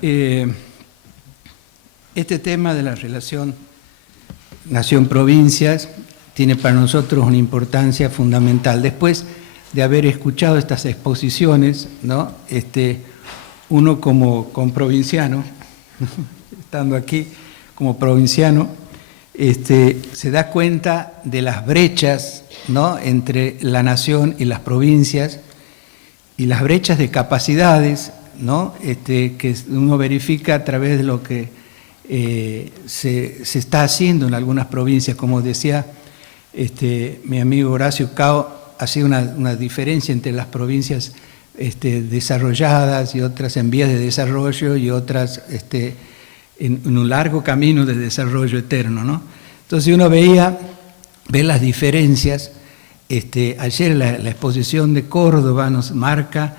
Este tema de la relación nación-provincias tiene para nosotros una importancia fundamental. Después de haber escuchado estas exposiciones, ¿no? Uno como provinciano, estando aquí como provinciano, se da cuenta de las brechas, ¿no? Entre la nación y las provincias, y las brechas de capacidades, ¿no? Que uno verifica a través de lo que se está haciendo en algunas provincias. Como decía mi amigo Horacio Cao, ha sido una diferencia entre las provincias desarrolladas y otras en vías de desarrollo y otras en un largo camino de desarrollo eterno, ¿no? Entonces uno ve las diferencias. Ayer la exposición de Córdoba nos marca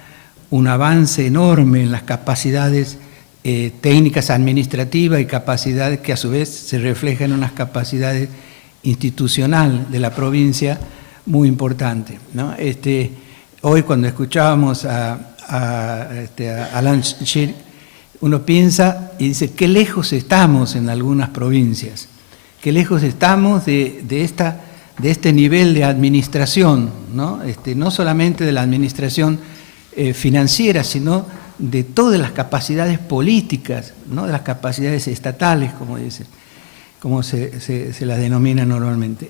un avance enorme en las capacidades técnicas administrativas y capacidades que a su vez se reflejan en unas capacidades institucionales de la provincia muy importantes, ¿no? Hoy cuando escuchábamos a Alan Shir, uno piensa y dice qué lejos estamos en algunas provincias, qué lejos estamos de este nivel de administración, ¿no? No solamente de la administración financiera, sino de todas las capacidades políticas, ¿no? De las capacidades estatales, como se las denomina normalmente.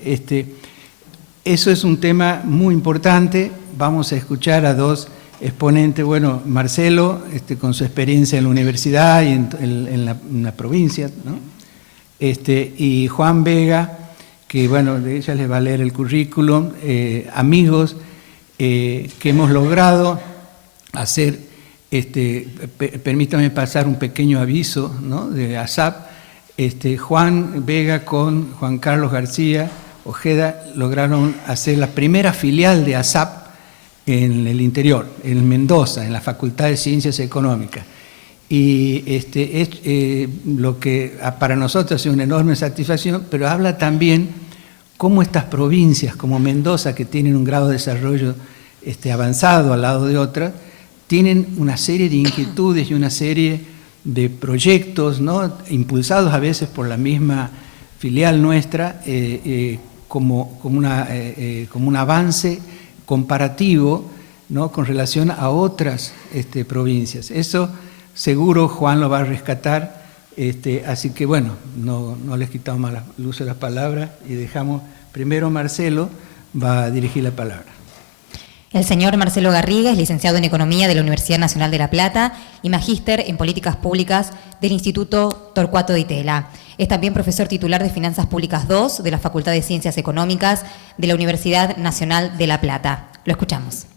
Eso es un tema muy importante. Vamos a escuchar a dos exponentes. Bueno, Marcelo, con su experiencia en la universidad y en la provincia, ¿no? Y Juan Vega, que bueno, de ella les va a leer el currículum, amigos que hemos logrado hacer, permítame pasar un pequeño aviso, ¿no? De ASAP. Juan Vega con Juan Carlos García Ojeda lograron hacer la primera filial de ASAP en el interior, en Mendoza, en la Facultad de Ciencias Económicas. Y es lo que para nosotros es una enorme satisfacción, pero habla también cómo estas provincias como Mendoza, que tienen un grado de desarrollo avanzado al lado de otras, tienen una serie de inquietudes y una serie de proyectos, ¿no? Impulsados a veces por la misma filial nuestra, como un avance comparativo, ¿no? Con relación a otras provincias. Eso seguro Juan lo va a rescatar, así que bueno, no les quitamos más el uso de las palabras y dejamos, primero Marcelo va a dirigir la palabra. El señor Marcelo Garriga es licenciado en Economía de la Universidad Nacional de La Plata y magíster en Políticas Públicas del Instituto Torcuato Di Tella. Es también profesor titular de Finanzas Públicas 2 de la Facultad de Ciencias Económicas de la Universidad Nacional de La Plata. Lo escuchamos.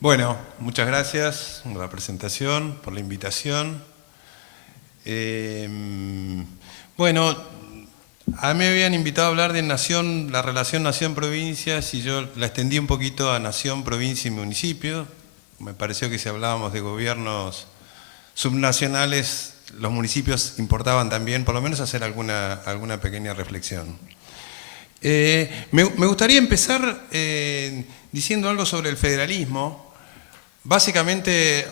Bueno, muchas gracias por la presentación, por la invitación. Bueno, a mí me habían invitado a hablar de nación, la relación nación-provincias, y yo la extendí un poquito a nación, provincia y municipio. Me pareció que si hablábamos de gobiernos subnacionales, los municipios importaban también, por lo menos hacer alguna pequeña reflexión. Me gustaría empezar diciendo algo sobre el federalismo. Básicamente,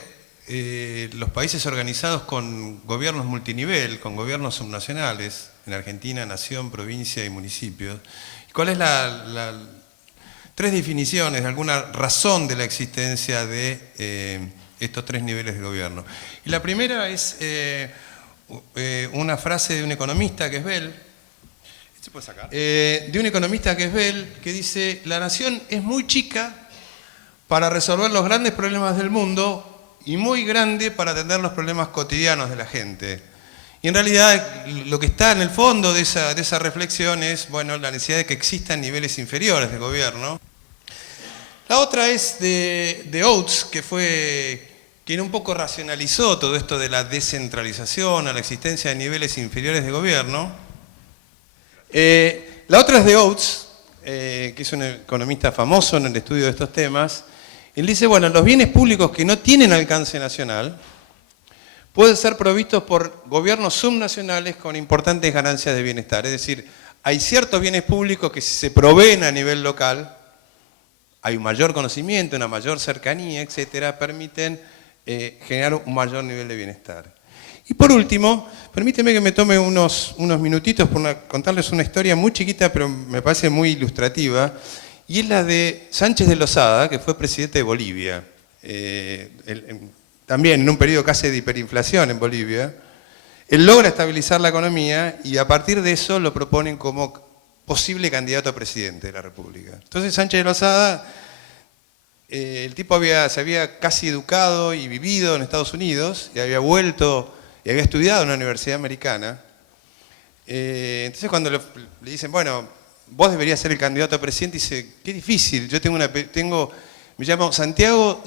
los países organizados con gobiernos multinivel, con gobiernos subnacionales, en Argentina, nación, provincia y municipio. ¿Cuál es tres definiciones, alguna razón de la existencia de estos tres niveles de gobierno? Y la primera es una frase de un economista que es Bell, de un economista que es Bell, que dice: la nación es muy chica para resolver los grandes problemas del mundo y muy grande para atender los problemas cotidianos de la gente. Y en realidad lo que está en el fondo de esa reflexión es, bueno, la necesidad de que existan niveles inferiores de gobierno. La otra es de Oates, que fue quien un poco racionalizó todo esto de la descentralización a la existencia de niveles inferiores de gobierno. La otra es de Oates, que es un economista famoso en el estudio de estos temas. Él dice, bueno, los bienes públicos que no tienen alcance nacional pueden ser provistos por gobiernos subnacionales con importantes ganancias de bienestar. Es decir, hay ciertos bienes públicos que si se proveen a nivel local, hay un mayor conocimiento, una mayor cercanía, etcétera, permiten generar un mayor nivel de bienestar. Y por último, permíteme que me tome unos minutitos por contarles una historia muy chiquita, pero me parece muy ilustrativa, y es la de Sánchez de Lozada, que fue presidente de Bolivia. También en un periodo casi de hiperinflación en Bolivia. Él logra estabilizar la economía y a partir de eso lo proponen como posible candidato a presidente de la República. Entonces Sánchez de Lozada, el tipo se había casi educado y vivido en Estados Unidos y había vuelto y había estudiado en una universidad americana. Entonces cuando le dicen, bueno, vos deberías ser el candidato a presidente, dice, qué difícil, yo me llamo Gonzalo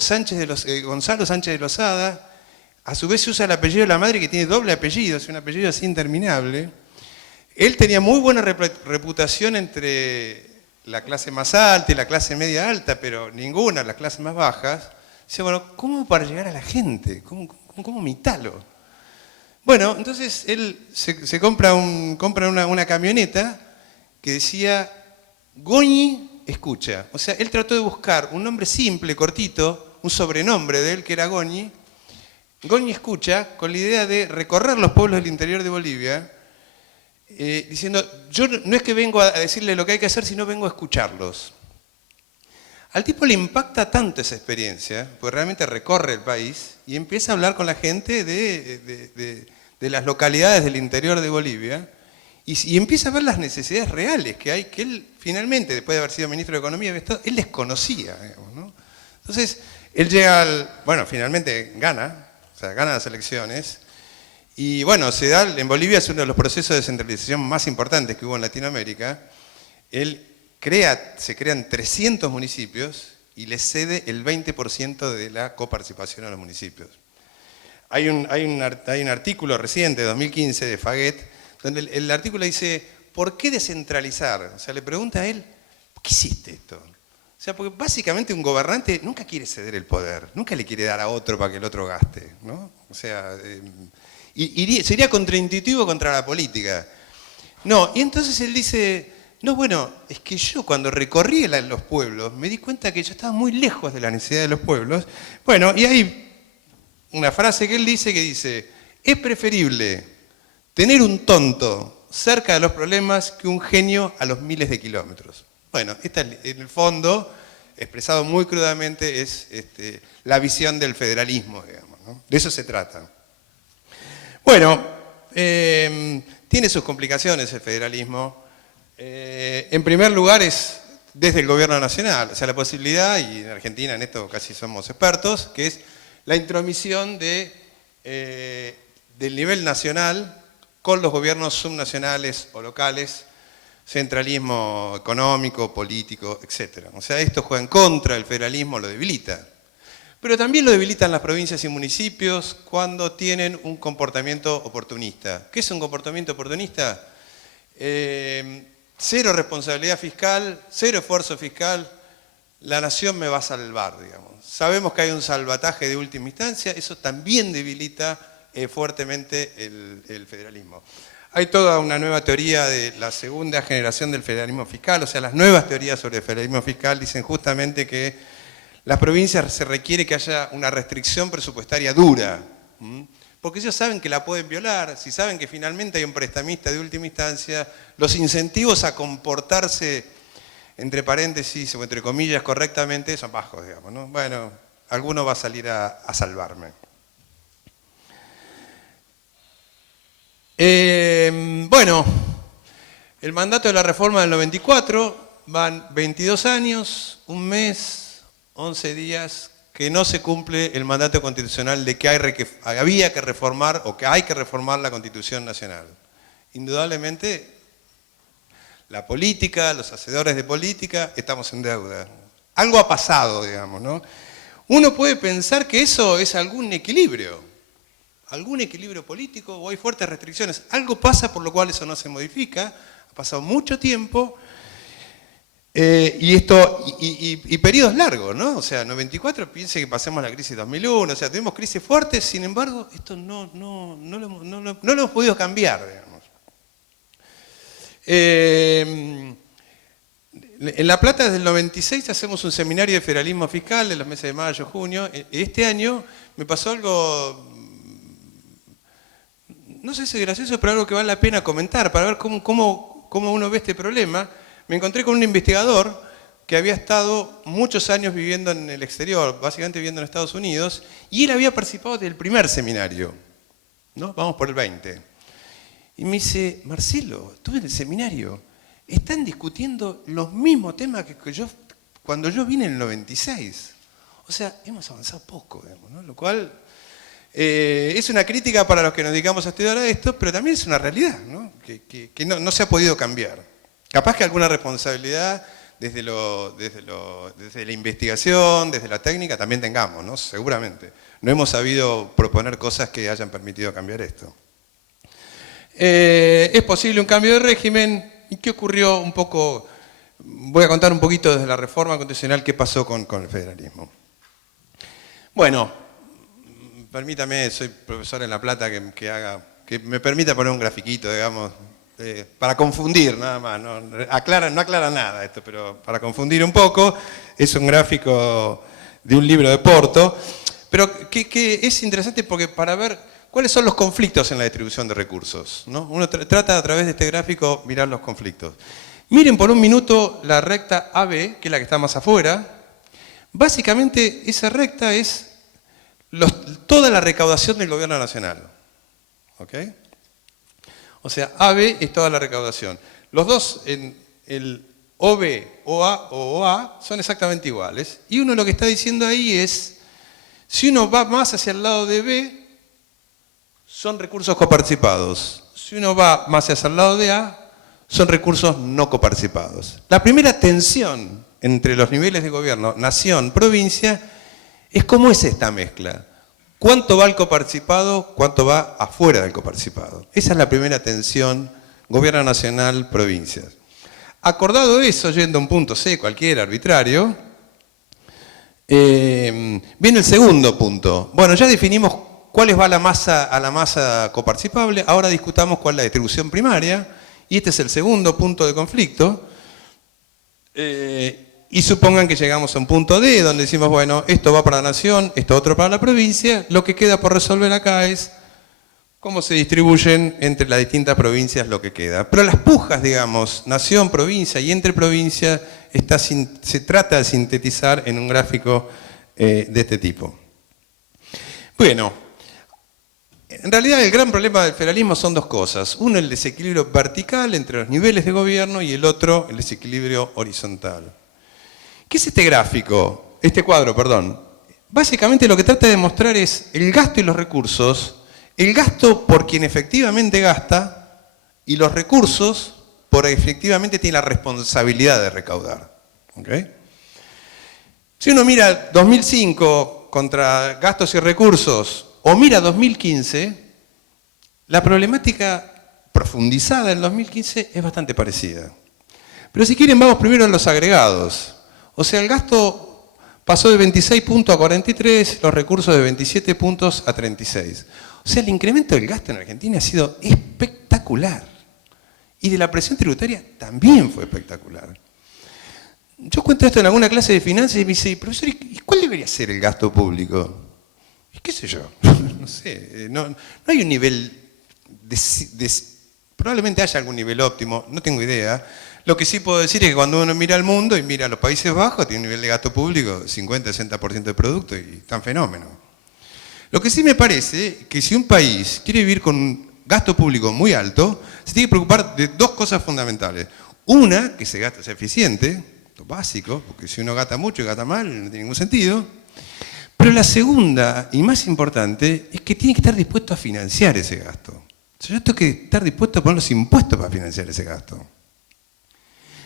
Sánchez de Lozada, a su vez se usa el apellido de la madre que tiene doble apellido, es un apellido así interminable. Él tenía muy buena reputación entre la clase más alta y la clase media alta, pero ninguna, las clases más bajas. Dice, bueno, ¿cómo para llegar a la gente? ¿Cómo imitarlo? Bueno, entonces él se compra una camioneta que decía, Goñi escucha. O sea, él trató de buscar un nombre simple, cortito, un sobrenombre de él que era Goñi. Goñi escucha, con la idea de recorrer los pueblos del interior de Bolivia, diciendo, yo no es que vengo a decirle lo que hay que hacer, sino vengo a escucharlos. Al tipo le impacta tanto esa experiencia, porque realmente recorre el país y empieza a hablar con la gente de las localidades del interior de Bolivia y empieza a ver las necesidades reales que hay, que él finalmente, después de haber sido ministro de Economía, él desconocía, digamos, ¿no? Entonces, él llega finalmente gana las elecciones. Y bueno, en Bolivia es uno de los procesos de descentralización más importantes que hubo en Latinoamérica. Él se crean 300 municipios y le cede el 20% de la coparticipación a los municipios. Hay un artículo reciente, de 2015, de Faguet, donde el artículo dice, ¿por qué descentralizar? O sea, le pregunta a él, ¿por qué hiciste esto? O sea, porque básicamente un gobernante nunca quiere ceder el poder, nunca le quiere dar a otro para que el otro gaste, ¿no? O sea, sería contraintuitivo contra la política. No, y entonces él dice, no, bueno, es que yo cuando recorrí los pueblos me di cuenta que yo estaba muy lejos de la necesidad de los pueblos. Bueno, y hay una frase que él dice es preferible tener un tonto cerca de los problemas que un genio a los miles de kilómetros. Bueno, esta en el fondo, expresado muy crudamente, es la visión del federalismo, digamos, ¿no? De eso se trata. Bueno, tiene sus complicaciones el federalismo. En primer lugar es desde el gobierno nacional, o sea, la posibilidad, y en Argentina en esto casi somos expertos, que es la intromisión del nivel nacional con los gobiernos subnacionales o locales, centralismo económico, político, etc. O sea, esto juega en contra del federalismo, lo debilita. Pero también lo debilitan las provincias y municipios cuando tienen un comportamiento oportunista. ¿Qué es un comportamiento oportunista? Cero responsabilidad fiscal, cero esfuerzo fiscal, la nación me va a salvar, digamos. Sabemos que hay un salvataje de última instancia, eso también debilita fuertemente el federalismo. Hay toda una nueva teoría de la segunda generación del federalismo fiscal, o sea, las nuevas teorías sobre el federalismo fiscal dicen justamente que las provincias se requiere que haya una restricción presupuestaria dura, porque ellos saben que la pueden violar, si saben que finalmente hay un prestamista de última instancia, los incentivos a comportarse, entre paréntesis o entre comillas, correctamente, son bajos, digamos, ¿no? Bueno, alguno va a salir a salvarme. Bueno, el mandato de la reforma del 94, van 22 años, un mes, 11 días, que no se cumple el mandato constitucional de que había que reformar o que hay que reformar la Constitución Nacional. Indudablemente, la política, los hacedores de política, estamos en deuda. Algo ha pasado, digamos, ¿no? Uno puede pensar que eso es algún equilibrio político o hay fuertes restricciones. Algo pasa por lo cual eso no se modifica, ha pasado mucho tiempo y periodos largos, ¿no? O sea, 94, piense que pasemos la crisis 2001, o sea, tuvimos crisis fuertes, sin embargo, esto no lo hemos podido cambiar, digamos. En La Plata desde el 96 hacemos un seminario de federalismo fiscal en los meses de mayo, junio. Este año me pasó algo, no sé si es gracioso, pero algo que vale la pena comentar para ver cómo uno ve este problema. Me encontré con un investigador que había estado muchos años viviendo en el exterior, básicamente viviendo en Estados Unidos, y él había participado del primer seminario, ¿no? Vamos por el 20. Y me dice, Marcelo, estuve en el seminario, están discutiendo los mismos temas que yo cuando yo vine en el 96. O sea, hemos avanzado poco, digamos, ¿no? Lo cual es una crítica para los que nos dedicamos a estudiar esto, pero también es una realidad, ¿no? Que no se ha podido cambiar. Capaz que alguna responsabilidad desde la investigación, desde la técnica, también tengamos, ¿no? Seguramente. No hemos sabido proponer cosas que hayan permitido cambiar esto. Es posible un cambio de régimen. ¿Y qué ocurrió un poco? Voy a contar un poquito desde la reforma constitucional qué pasó con el federalismo. Bueno, permítame, soy profesor en La Plata, que me permita poner un grafiquito, digamos, para confundir nada más. No aclara nada esto, pero para confundir un poco. Es un gráfico de un libro de Porto, pero que es interesante porque para ver ¿cuáles son los conflictos en la distribución de recursos? ¿No? Uno trata a través de este gráfico mirar los conflictos. Miren por un minuto la recta AB, que es la que está más afuera. Básicamente esa recta es toda la recaudación del gobierno nacional. ¿Ok? O sea, AB es toda la recaudación. Los dos, en el OB, OA o OA, son exactamente iguales. Y uno lo que está diciendo ahí es, si uno va más hacia el lado de B, son recursos coparticipados. Si uno va más hacia el lado de A, son recursos no coparticipados. La primera tensión entre los niveles de gobierno, nación, provincia, es cómo es esta mezcla. ¿Cuánto va al coparticipado? ¿Cuánto va afuera del coparticipado? Esa es la primera tensión, gobierno nacional, provincias. Acordado eso, yendo a un punto C, cualquiera, arbitrario, viene el segundo punto. Bueno, ya definimos cuál va a la masa coparticipable, ahora discutamos cuál es la distribución primaria, y este es el segundo punto de conflicto. Y supongan que llegamos a un punto D, donde decimos, bueno, esto va para la nación, esto otro para la provincia, lo que queda por resolver acá es cómo se distribuyen entre las distintas provincias lo que queda. Pero las pujas, digamos, nación, provincia y entre provincias, se trata de sintetizar en un gráfico de este tipo. Bueno, en realidad el gran problema del federalismo son dos cosas. Uno, el desequilibrio vertical entre los niveles de gobierno y el otro, el desequilibrio horizontal. ¿Qué es este gráfico? Este cuadro, perdón. Básicamente lo que trata de demostrar es el gasto y los recursos, el gasto por quien efectivamente gasta y los recursos por efectivamente tiene la responsabilidad de recaudar. ¿Okay? Si uno mira 2005 contra gastos y recursos o mira 2015, la problemática profundizada en 2015 es bastante parecida. Pero si quieren vamos primero a los agregados. O sea, el gasto pasó de 26 puntos a 43, los recursos de 27 puntos a 36. O sea, el incremento del gasto en Argentina ha sido espectacular. Y de la presión tributaria también fue espectacular. Yo cuento esto en alguna clase de finanzas y me dice, profesor, ¿y cuál debería ser el gasto público? ¿Y qué sé yo? No sé, no hay un nivel, probablemente haya algún nivel óptimo, no tengo idea. Lo que sí puedo decir es que cuando uno mira al mundo y mira a los Países Bajos, tiene un nivel de gasto público 50-60% del producto y está en fenómeno. Lo que sí me parece que si un país quiere vivir con un gasto público muy alto, se tiene que preocupar de dos cosas fundamentales. Una, que ese gasto sea eficiente, esto es básico, porque si uno gasta mucho y gasta mal, no tiene ningún sentido. Pero la segunda y más importante es que tiene que estar dispuesto a financiar ese gasto. O sea, yo tengo que estar dispuesto a poner los impuestos para financiar ese gasto.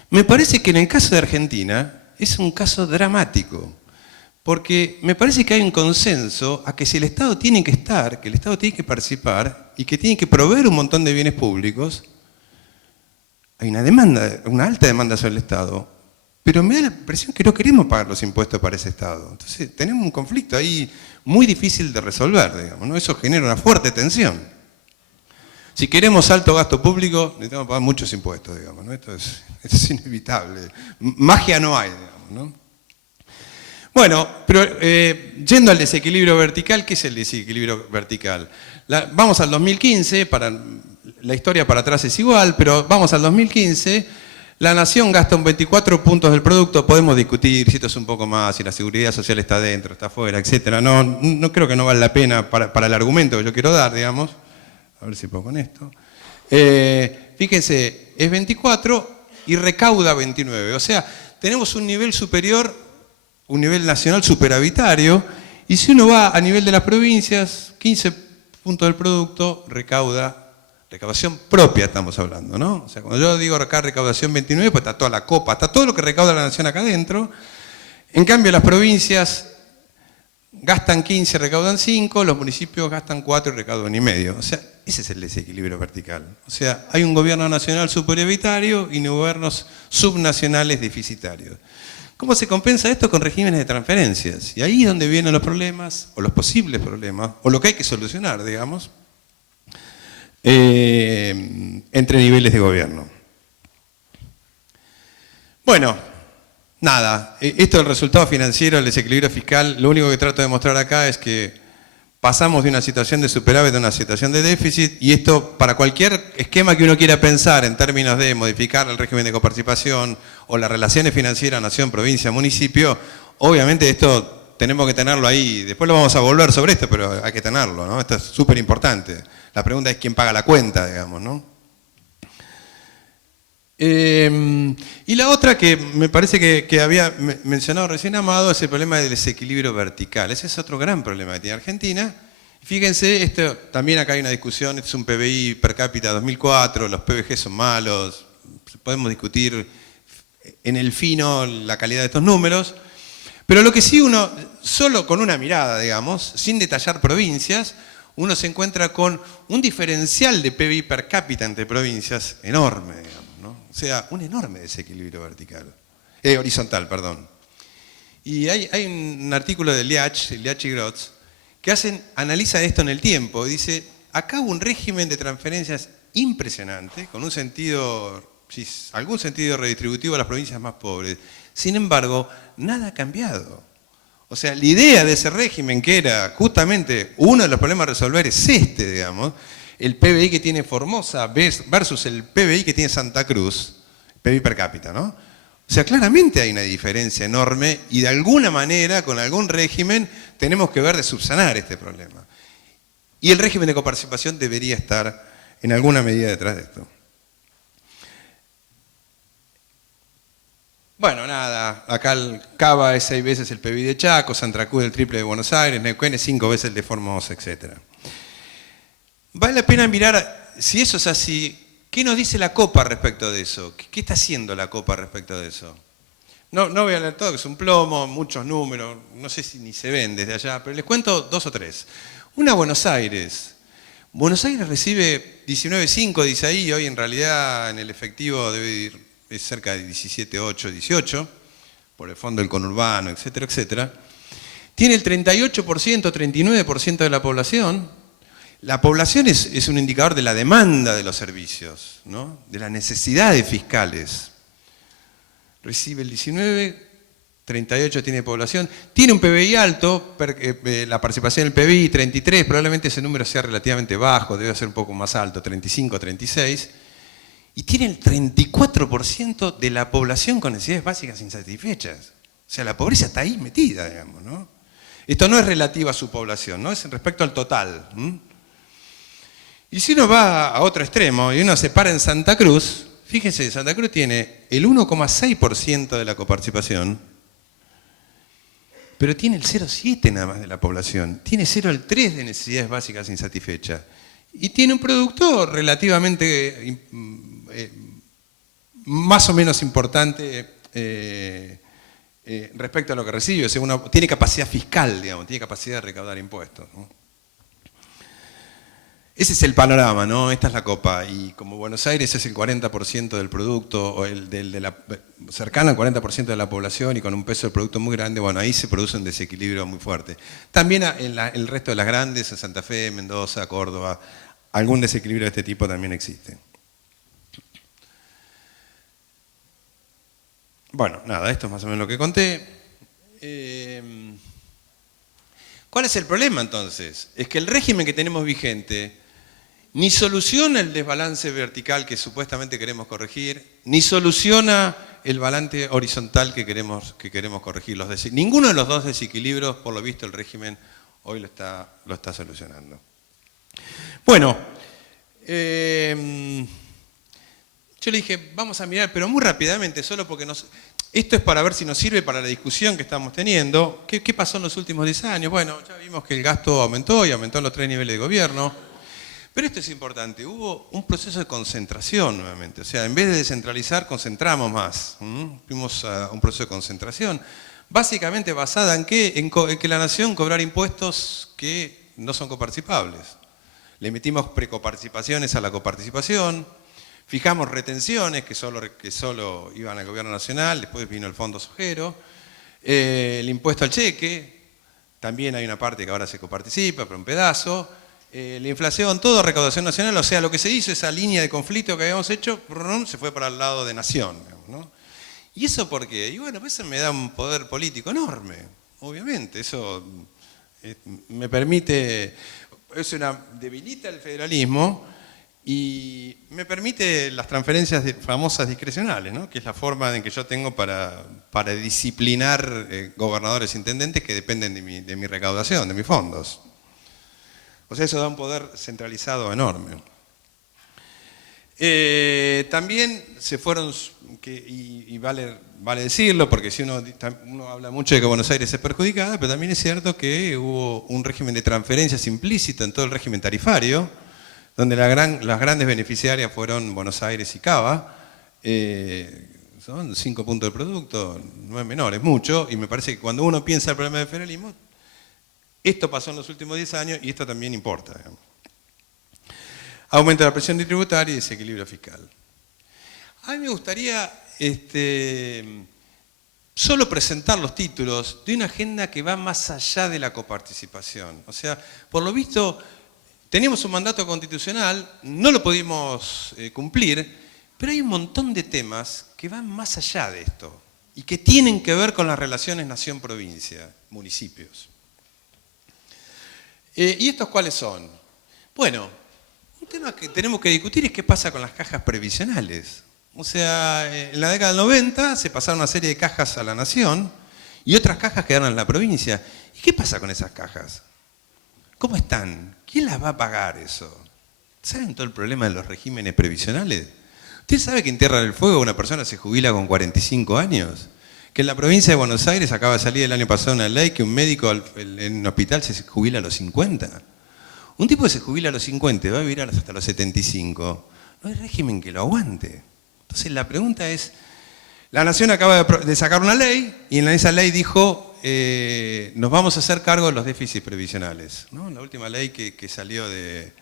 Me parece que en el caso de Argentina es un caso dramático, porque me parece que hay un consenso a que si el Estado tiene que estar, que el Estado tiene que participar y que tiene que proveer un montón de bienes públicos, hay una demanda, una alta demanda sobre el Estado, pero me da la impresión que no queremos pagar los impuestos para ese Estado. Entonces tenemos un conflicto ahí muy difícil de resolver, digamos, ¿no? Eso genera una fuerte tensión. Si queremos alto gasto público, necesitamos pagar muchos impuestos, digamos, ¿no? Esto es inevitable. Magia no hay, digamos, ¿no? Bueno, pero yendo al desequilibrio vertical, ¿qué es el desequilibrio vertical? Vamos al 2015, la historia para atrás es igual, pero vamos al 2015, la nación gasta un 24 puntos del producto, podemos discutir si esto es un poco más, si la seguridad social está dentro, está afuera, etc. No creo que no vale la pena para el argumento que yo quiero dar, digamos. A ver si puedo con esto. Fíjense, es 24 y recauda 29, o sea, tenemos un nivel superior, un nivel nacional superavitario, y si uno va a nivel de las provincias, 15 puntos del producto, recaudación propia estamos hablando, ¿no? O sea, cuando yo digo acá recaudación 29, pues está toda la copa, está todo lo que recauda la nación acá adentro. En cambio, las provincias gastan 15, recaudan 5, los municipios gastan 4 y recaudan 1,5. O sea, ese es el desequilibrio vertical. O sea, hay un gobierno nacional superavitario y gobiernos subnacionales deficitarios. ¿Cómo se compensa esto? Con regímenes de transferencias. Y ahí es donde vienen los problemas, o los posibles problemas, o lo que hay que solucionar, digamos, entre niveles de gobierno. Bueno, nada, esto del resultado financiero, el desequilibrio fiscal, lo único que trato de mostrar acá es que pasamos de una situación de superávit a una situación de déficit, y esto para cualquier esquema que uno quiera pensar en términos de modificar el régimen de coparticipación o las relaciones financieras nación, provincia, municipio, obviamente esto tenemos que tenerlo ahí, después lo vamos a volver sobre esto, pero hay que tenerlo, ¿no? Esto es súper importante. La pregunta es quién paga la cuenta, digamos, ¿no? Y la otra que me parece que había mencionado recién Amado es el problema del desequilibrio vertical. Ese es otro gran problema que tiene Argentina. Fíjense, esto, también acá hay una discusión, este es un PBI per cápita 2004, los PBG son malos, podemos discutir en el fino la calidad de estos números, pero lo que sí uno, solo con una mirada, digamos, sin detallar provincias, uno se encuentra con un diferencial de PBI per cápita entre provincias enorme, digamos, ¿no? O sea, un enorme desequilibrio horizontal, perdón. Y hay un artículo de Liach y Grotz, que analiza esto en el tiempo. Dice, acá hubo un régimen de transferencias impresionante, con un sentido, algún sentido redistributivo a las provincias más pobres. Sin embargo, nada ha cambiado. O sea, la idea de ese régimen, que era justamente uno de los problemas a resolver, es digamos, el PBI que tiene Formosa versus el PBI que tiene Santa Cruz, PBI per cápita, ¿no? O sea, claramente hay una diferencia enorme y de alguna manera, con algún régimen, tenemos que ver de subsanar este problema. Y el régimen de coparticipación debería estar en alguna medida detrás de esto. Bueno, nada, acá el Cava es 6 veces el PBI de Chaco, Santa Cruz el triple de Buenos Aires, Neuquén es 5 veces el de Formosa, etc. Vale la pena mirar, si eso es así, ¿qué nos dice la Copa respecto de eso? ¿Qué está haciendo la Copa respecto de eso? No voy a leer todo, que es un plomo, muchos números, no sé si ni se ven desde allá, pero les cuento 2 o 3. Una, Buenos Aires. Buenos Aires recibe 19,5, dice ahí, hoy en realidad en el efectivo debe ir, es cerca de 17,8, 18, por el fondo del conurbano, etcétera, etcétera. Tiene el 38%, 39% de la población. La población es un indicador de la demanda de los servicios, ¿no? De las necesidades fiscales. Recibe el 19, 38 tiene población. Tiene un PBI alto, la participación del PBI 33, probablemente ese número sea relativamente bajo, debe ser un poco más alto, 35, 36. Y tiene el 34% de la población con necesidades básicas insatisfechas. O sea, la pobreza está ahí metida, digamos, ¿no? Esto no es relativo a su población, ¿no? Es respecto al total. Y si uno va a otro extremo y uno se para en Santa Cruz, fíjense, Santa Cruz tiene el 1,6% de la coparticipación, pero tiene el 0,7 nada más de la población. Tiene 0,3 de necesidades básicas insatisfechas. Y tiene un producto relativamente más o menos importante respecto a lo que recibe. O sea, uno tiene capacidad fiscal, digamos, tiene capacidad de recaudar impuestos, ¿no? Ese es el panorama, ¿no? Esta es la Copa. Y como Buenos Aires es el 40% del producto, o cercano al 40% de la población y con un peso del producto muy grande, bueno, ahí se produce un desequilibrio muy fuerte. También en el resto de las grandes, en Santa Fe, Mendoza, Córdoba, algún desequilibrio de este tipo también existe. Bueno, nada, esto es más o menos lo que conté. ¿Cuál es el problema entonces? Es que el régimen que tenemos vigente ni soluciona el desbalance vertical que supuestamente queremos corregir, ni soluciona el balance horizontal que queremos corregir. Ninguno de los dos desequilibrios, por lo visto, el régimen hoy lo está solucionando. Bueno, yo le dije, vamos a mirar, pero muy rápidamente, solo porque esto es para ver si nos sirve para la discusión que estamos teniendo. ¿Qué pasó en los últimos 10 años? Bueno, ya vimos que el gasto aumentó y aumentó en los 3 niveles de gobierno. Pero esto es importante, hubo un proceso de concentración nuevamente. O sea, en vez de descentralizar, concentramos más. Fuimos a un proceso de concentración. Básicamente basada en qué? En que la nación cobrara impuestos que no son coparticipables. Le metimos precoparticipaciones a la coparticipación. Fijamos retenciones que solo iban al gobierno nacional, después vino el fondo sojero, el impuesto al cheque, también hay una parte que ahora se coparticipa, pero un pedazo, la inflación, todo recaudación nacional, o sea, lo que se hizo, esa línea de conflicto que habíamos hecho, se fue para el lado de nación, ¿no? ¿Y eso por qué? Y bueno, pues eso me da un poder político enorme, obviamente, eso me permite, debilita el federalismo, y me permite las transferencias famosas discrecionales, ¿no? Que es la forma en que yo tengo para disciplinar gobernadores e intendentes que dependen de mi recaudación, de mis fondos. O sea, eso da un poder centralizado enorme. También se fueron, y vale decirlo, porque si uno habla mucho de que Buenos Aires es perjudicada, pero también es cierto que hubo un régimen de transferencias implícito en todo el régimen tarifario, donde las grandes beneficiarias fueron Buenos Aires y Cava. Son 5 puntos del producto, no es menor, es mucho, y me parece que cuando uno piensa el problema del federalismo, esto pasó en los últimos 10 años y esto también importa. Aumento de la presión tributaria y desequilibrio fiscal. A mí me gustaría solo presentar los títulos de una agenda que va más allá de la coparticipación. O sea, por lo visto, teníamos un mandato constitucional, no lo pudimos cumplir, pero hay un montón de temas que van más allá de esto y que tienen que ver con las relaciones nación-provincia, municipios. ¿Y estos cuáles son? Bueno, un tema que tenemos que discutir es qué pasa con las cajas previsionales. O sea, en la década del 90 se pasaron una serie de cajas a la nación y otras cajas quedaron en la provincia. ¿Y qué pasa con esas cajas? ¿Cómo están? ¿Quién las va a pagar eso? ¿Saben todo el problema de los regímenes previsionales? ¿Usted sabe que en Tierra del Fuego una persona se jubila con 45 años? Que en la provincia de Buenos Aires acaba de salir el año pasado una ley que un médico en un hospital se jubila a los 50. Un tipo que se jubila a los 50 va a vivir hasta los 75. No hay régimen que lo aguante. Entonces la pregunta es, la Nación acaba de sacar una ley y en esa ley dijo nos vamos a hacer cargo de los déficits previsionales, ¿no? La última ley que salió de...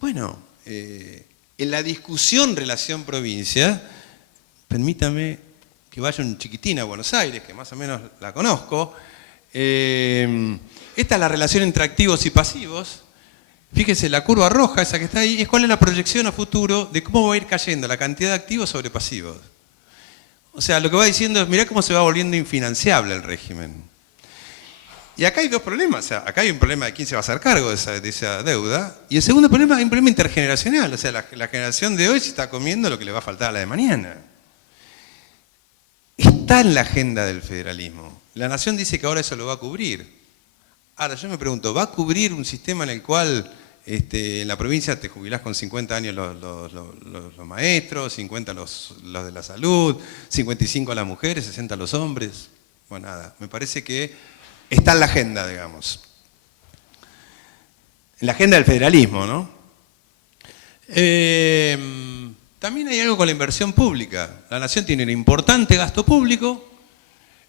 Bueno, en la discusión relación-provincia, permítame que vaya un chiquitín a Buenos Aires, que más o menos la conozco. Esta es la relación entre activos y pasivos. Fíjese, la curva roja, esa que está ahí, es cuál es la proyección a futuro de cómo va a ir cayendo la cantidad de activos sobre pasivos. O sea, lo que va diciendo es, mirá cómo se va volviendo infinanciable el régimen. Y acá hay dos problemas. O sea, acá hay un problema de quién se va a hacer cargo de esa deuda. Y el segundo problema es un problema intergeneracional. O sea, la generación de hoy se está comiendo lo que le va a faltar a la de mañana. Está en la agenda del federalismo. La Nación dice que ahora eso lo va a cubrir. Ahora, yo me pregunto, ¿va a cubrir un sistema en el cual en la provincia te jubilás con 50 años los maestros, 50 los de la salud, 55 las mujeres, 60 los hombres? Bueno, nada, me parece que está en la agenda, digamos. En la agenda del federalismo, ¿no? También hay algo con la inversión pública. La Nación tiene un importante gasto público.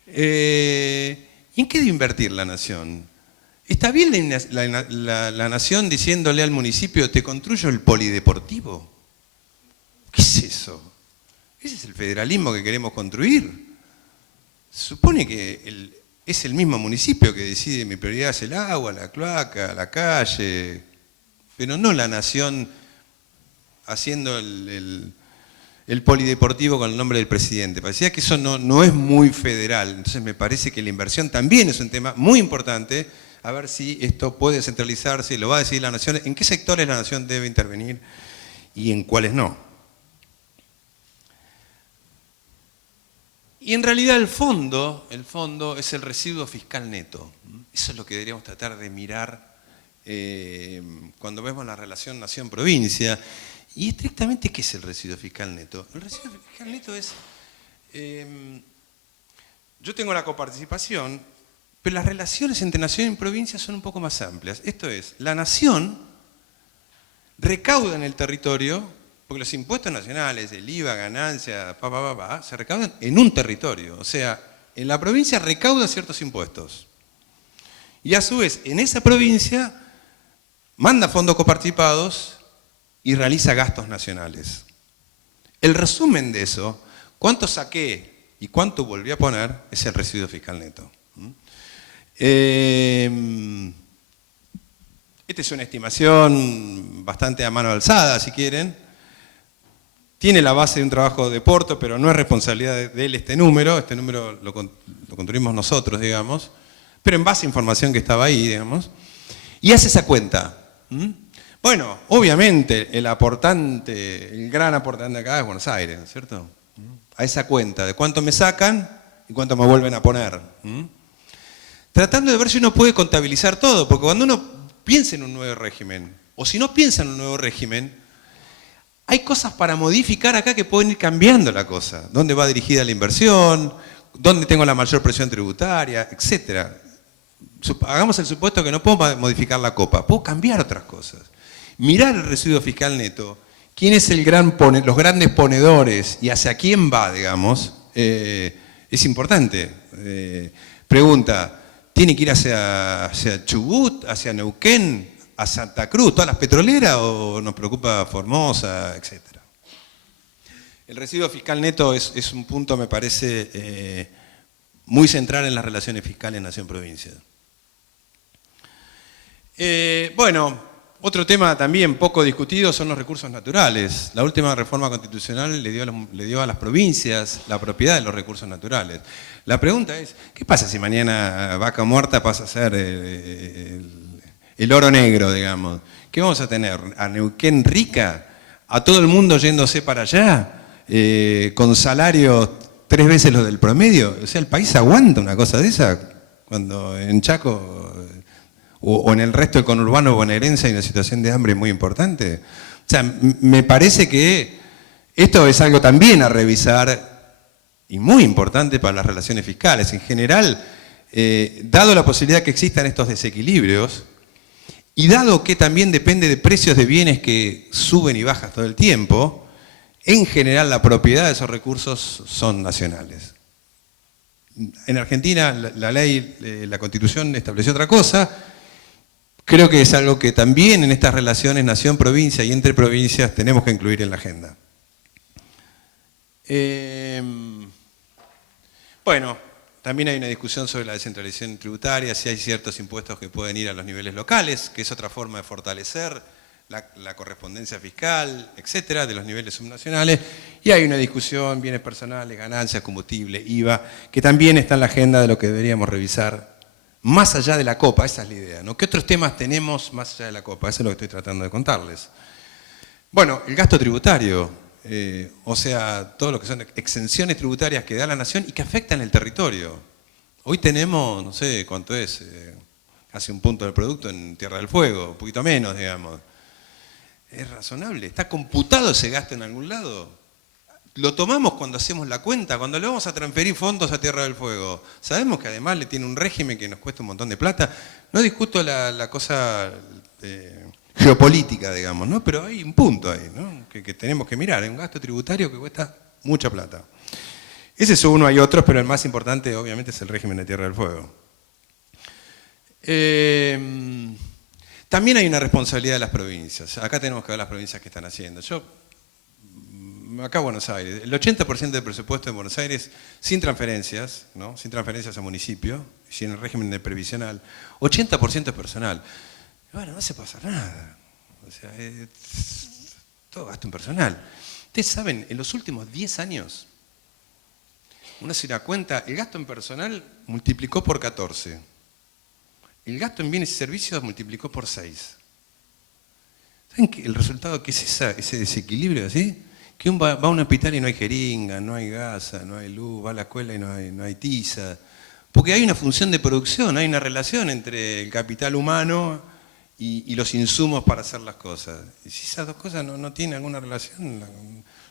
¿Y en qué debe invertir la Nación? ¿Está bien la Nación diciéndole al municipio, te construyo el polideportivo? ¿Qué es eso? ¿Ese es el federalismo que queremos construir? Se supone que es el mismo municipio que decide mi prioridad es el agua, la cloaca, la calle. pero no la nación haciendo el polideportivo con el nombre del presidente. Parecía que eso no es muy federal, entonces me parece que la inversión también es un tema muy importante, a ver si esto puede centralizarse, lo va a decidir la nación, en qué sectores la nación debe intervenir y en cuáles no. Y en realidad el fondo es el residuo fiscal neto. Eso es lo que deberíamos tratar de mirar cuando vemos la relación nación-provincia. Y estrictamente, ¿qué es el residuo fiscal neto? El residuo fiscal neto es, yo tengo la coparticipación, pero las relaciones entre nación y provincia son un poco más amplias. Esto es, la nación recauda en el territorio, porque los impuestos nacionales, el IVA, ganancia, se recaudan en un territorio. O sea, en la provincia recauda ciertos impuestos. Y a su vez, en esa provincia, manda fondos coparticipados y realiza gastos nacionales. El resumen de eso, cuánto saqué y cuánto volví a poner, es el residuo fiscal neto. Esta es una estimación bastante a mano alzada, si quieren. Tiene la base de un trabajo de Porto, pero no es responsabilidad de él este número lo construimos nosotros, digamos, pero en base a información que estaba ahí, digamos, y hace esa cuenta. Bueno, obviamente el gran aportante acá es Buenos Aires, ¿no es cierto? A esa cuenta de cuánto me sacan y cuánto me vuelven a poner. Tratando de ver si uno puede contabilizar todo, porque cuando uno piensa en un nuevo régimen, o si no piensa en un nuevo régimen, hay cosas para modificar acá que pueden ir cambiando la cosa. ¿Dónde va dirigida la inversión? ¿Dónde tengo la mayor presión tributaria? Etcétera. Hagamos el supuesto que no puedo modificar la copa, puedo cambiar otras cosas. Mirar el residuo fiscal neto, quién es los grandes ponedores y hacia quién va, digamos, es importante. Pregunta, ¿tiene que ir hacia Chubut, hacia Neuquén, a Santa Cruz, todas las petroleras, o nos preocupa Formosa, etcétera? El residuo fiscal neto es un punto, me parece, muy central en las relaciones fiscales nación-provincia. Bueno, otro tema también poco discutido son los recursos naturales. La última reforma constitucional le dio a las provincias la propiedad de los recursos naturales. La pregunta es, ¿qué pasa si mañana Vaca Muerta pasa a ser el oro negro, digamos? ¿Qué vamos a tener? ¿A Neuquén rica? ¿A todo el mundo yéndose para allá? ¿Con salarios 3 veces los del promedio? O sea, ¿el país aguanta una cosa de esa? Cuando en Chaco o en el resto del conurbano bonaerense hay una situación de hambre muy importante. O sea, me parece que esto es algo también a revisar y muy importante para las relaciones fiscales. En general, dado la posibilidad que existan estos desequilibrios, y dado que también depende de precios de bienes que suben y bajan todo el tiempo, en general la propiedad de esos recursos son nacionales. En Argentina la ley, la Constitución estableció otra cosa. Creo que es algo que también en estas relaciones nación-provincia y entre provincias tenemos que incluir en la agenda. Bueno, también hay una discusión sobre la descentralización tributaria, si hay ciertos impuestos que pueden ir a los niveles locales, que es otra forma de fortalecer la correspondencia fiscal, etcétera, de los niveles subnacionales. Y hay una discusión, bienes personales, ganancias, combustible, IVA, que también está en la agenda de lo que deberíamos revisar más allá de la copa. Esa es la idea, ¿no? ¿Qué otros temas tenemos más allá de la copa? Eso es lo que estoy tratando de contarles. Bueno, el gasto tributario, o sea, todo lo que son exenciones tributarias que da la nación y que afectan el territorio. Hoy tenemos, no sé cuánto es, casi 1 punto del producto en Tierra del Fuego, un poquito menos, digamos. ¿Es razonable? ¿Está computado ese gasto en algún lado? Lo tomamos cuando hacemos la cuenta, cuando le vamos a transferir fondos a Tierra del Fuego. Sabemos que además le tiene un régimen que nos cuesta un montón de plata. No discuto la cosa geopolítica, digamos, ¿no? Pero hay un punto ahí, ¿no? que tenemos que mirar. Hay un gasto tributario que cuesta mucha plata. Ese es uno, hay otros, pero el más importante obviamente es el régimen de Tierra del Fuego. También hay una responsabilidad de las provincias. Acá tenemos que ver las provincias que están haciendo. Acá Buenos Aires, el 80% del presupuesto en Buenos Aires sin transferencias, ¿no? Sin transferencias a municipio, sin el régimen de previsional, 80% es personal. Bueno, no se pasa nada. O sea, todo gasto en personal. Ustedes saben, en los últimos 10 años, uno hace una cuenta, el gasto en personal multiplicó por 14. El gasto en bienes y servicios multiplicó por 6. ¿Saben qué? El resultado que es ese desequilibrio así? Que uno va a un hospital y no hay jeringa, no hay gasa, no hay luz, va a la escuela y no hay tiza. Porque hay una función de producción, hay una relación entre el capital humano y los insumos para hacer las cosas. Y si esas dos cosas no tienen alguna relación,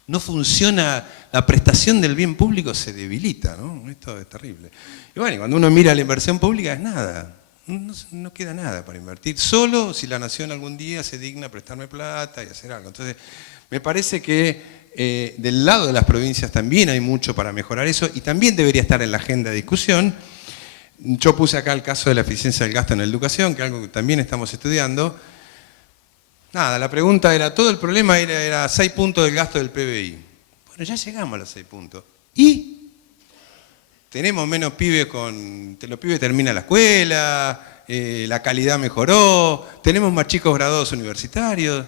no funciona, la prestación del bien público se debilita, ¿no? Esto es terrible. Y bueno, cuando uno mira la inversión pública es nada, no queda nada para invertir, solo si la nación algún día se digna a prestarme plata y hacer algo. Entonces, me parece que del lado de las provincias también hay mucho para mejorar eso y también debería estar en la agenda de discusión. Yo puse acá el caso de la eficiencia del gasto en la educación, que es algo que también estamos estudiando. Nada, la pregunta era, todo el problema era 6 puntos del gasto del PBI. Bueno, ya llegamos a los 6 puntos. ¿Y? Tenemos menos pibes los pibes terminan la escuela, la calidad mejoró, tenemos más chicos graduados universitarios.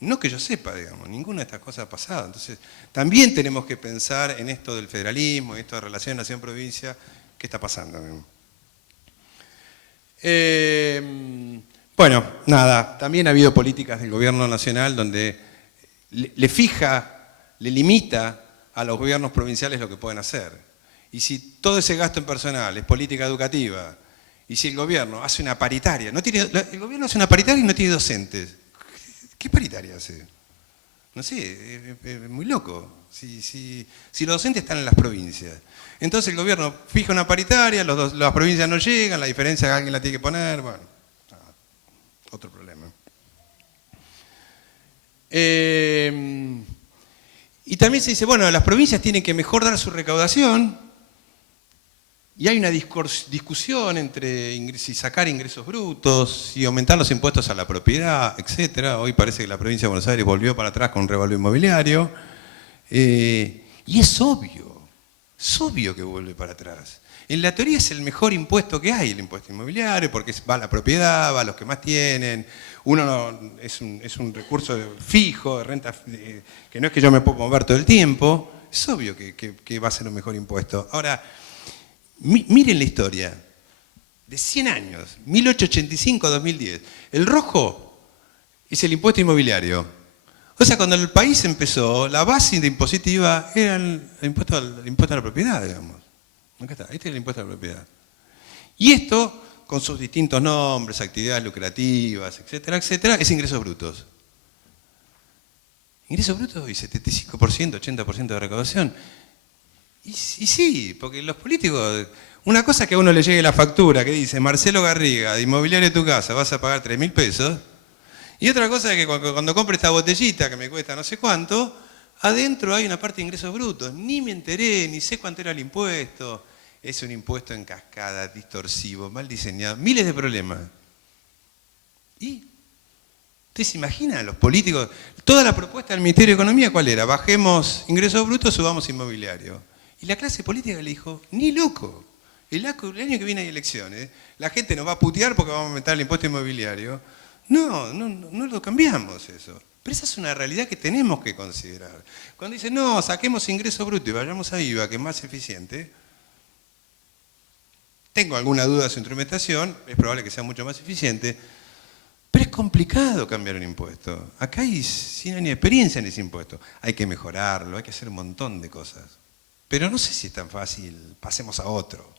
No que yo sepa, digamos, ninguna de estas cosas ha pasado. Entonces, también tenemos que pensar en esto del federalismo, en esto de relación nación-provincia, ¿qué está pasando? Bueno, nada, también ha habido políticas del gobierno nacional donde le limita a los gobiernos provinciales lo que pueden hacer. Y si todo ese gasto en personal es política educativa, y si el gobierno hace una paritaria, el gobierno hace una paritaria y no tiene docentes, ¿qué paritaria hace? No sé, es muy loco. Si los docentes están en las provincias. Entonces el gobierno fija una paritaria, las provincias no llegan, la diferencia alguien la tiene que poner, bueno, otro problema. Y también se dice, bueno, las provincias tienen que mejorar su recaudación y hay una discusión entre si sacar ingresos brutos, si aumentar los impuestos a la propiedad, etc. Hoy parece que la provincia de Buenos Aires volvió para atrás con un revalúo inmobiliario. Y es obvio que vuelve para atrás. En la teoría es el mejor impuesto que hay, el impuesto inmobiliario, porque va a la propiedad, va a los que más tienen. Es un recurso fijo, de renta, que no es que yo me puedo mover todo el tiempo. Es obvio que va a ser un mejor impuesto. Ahora, miren la historia. De 100 años, 1885 a 2010. El rojo es el impuesto inmobiliario. O sea, cuando el país empezó, la base de impositiva era el impuesto a la propiedad, digamos. Acá está, este es el impuesto a la propiedad. Y esto, con sus distintos nombres, actividades lucrativas, etcétera, etcétera, es ingresos brutos. Ingresos brutos y 75%, 80% de recaudación. Y sí, porque los políticos, una cosa es que a uno le llegue la factura que dice, Marcelo Garriga, de Inmobiliario de tu casa, vas a pagar 3.000 pesos. Y otra cosa es que cuando compre esta botellita que me cuesta no sé cuánto, adentro hay una parte de ingresos brutos. Ni me enteré, ni sé cuánto era el impuesto. Es un impuesto en cascada, distorsivo, mal diseñado, miles de problemas. ¿Y? ¿Ustedes se imaginan los políticos? Toda la propuesta del Ministerio de Economía, ¿cuál era? Bajemos ingresos brutos, subamos inmobiliario. Y la clase política le dijo, ni loco. El año que viene hay elecciones, la gente nos va a putear porque vamos a aumentar el impuesto inmobiliario. No lo cambiamos eso. Pero esa es una realidad que tenemos que considerar. Cuando dicen, no, saquemos ingreso bruto y vayamos a IVA, que es más eficiente, tengo alguna duda de su instrumentación, es probable que sea mucho más eficiente, pero es complicado cambiar un impuesto. Acá hay 100 años de experiencia en ese impuesto. Hay que mejorarlo, hay que hacer un montón de cosas. Pero no sé si es tan fácil, pasemos a otro.